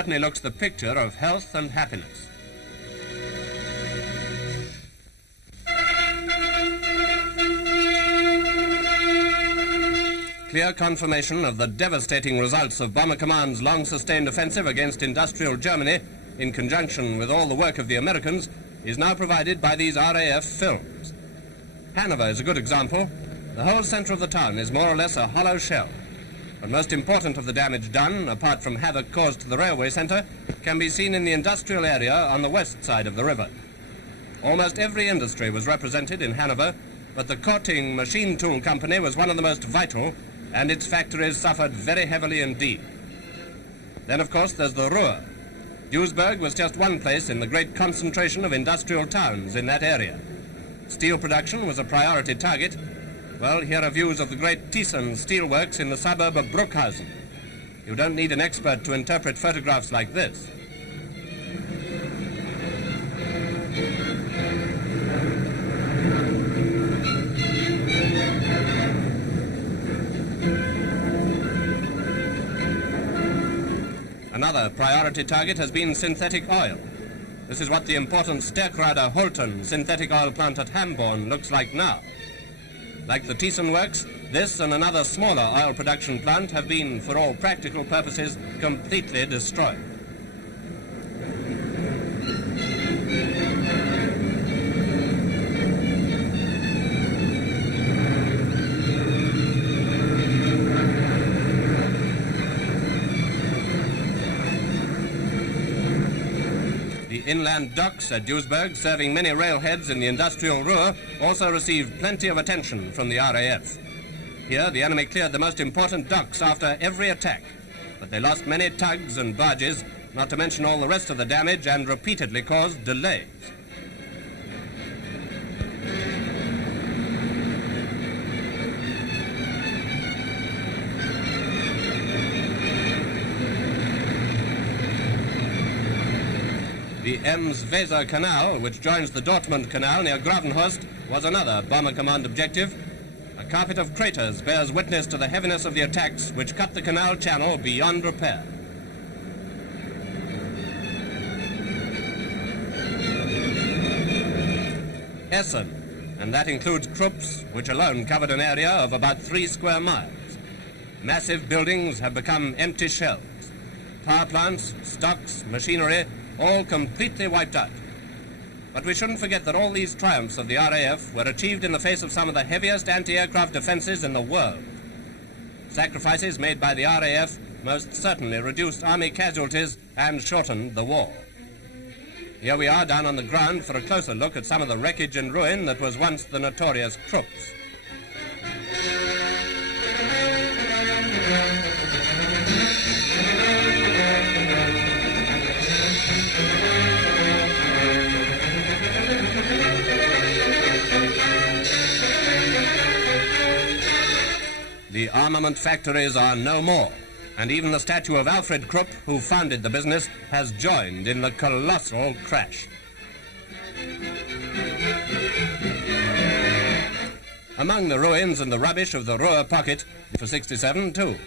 Certainly looks the picture of health and happiness. Clear confirmation of the devastating results of Bomber Command's long-sustained offensive against industrial Germany, in conjunction with all the work of the Americans, is now provided by these RAF films. Hanover is a good example. The whole center of the town is more or less a hollow shell. But most important of the damage done, apart from havoc caused to the railway centre, can be seen in the industrial area on the west side of the river. Almost every industry was represented in Hanover, but the Korting Machine Tool Company was one of the most vital, and its factories suffered very heavily indeed. Then, of course, there's the Ruhr. Duisburg was just one place in the great concentration of industrial towns in that area. Steel production was a priority target. Well, here are views of the great Thyssen steelworks in the suburb of Bruckhausen. You don't need an expert to interpret photographs like this. Another priority target has been synthetic oil. This is what the important Sterkrade Holton synthetic oil plant at Hamborn looks like now. Like the Thyssen works, this and another smaller oil production plant have been, for all practical purposes, completely destroyed. The inland docks at Duisburg, serving many railheads in the industrial Ruhr, also received plenty of attention from the RAF. Here, the enemy cleared the most important docks after every attack, but they lost many tugs and barges, not to mention all the rest of the damage, and repeatedly caused delays. The Ems-Weser Canal, which joins the Dortmund Canal near Gravenhorst, was another Bomber Command objective. A carpet of craters bears witness to the heaviness of the attacks which cut the canal channel beyond repair. Essen, and that includes Krupps, which alone covered an area of about 3 square miles. Massive buildings have become empty shells. Power plants, stocks, machinery, all completely wiped out. But we shouldn't forget that all these triumphs of the RAF were achieved in the face of some of the heaviest anti-aircraft defenses in the world. Sacrifices made by the RAF most certainly reduced army casualties and shortened the war. Here we are down on the ground for a closer look at some of the wreckage and ruin that was once the notorious Krupps. The armament factories are no more, and even the statue of Alfred Krupp, who founded the business, has joined in the colossal crash. Among the ruins and the rubbish of the Ruhr pocket for 67 too.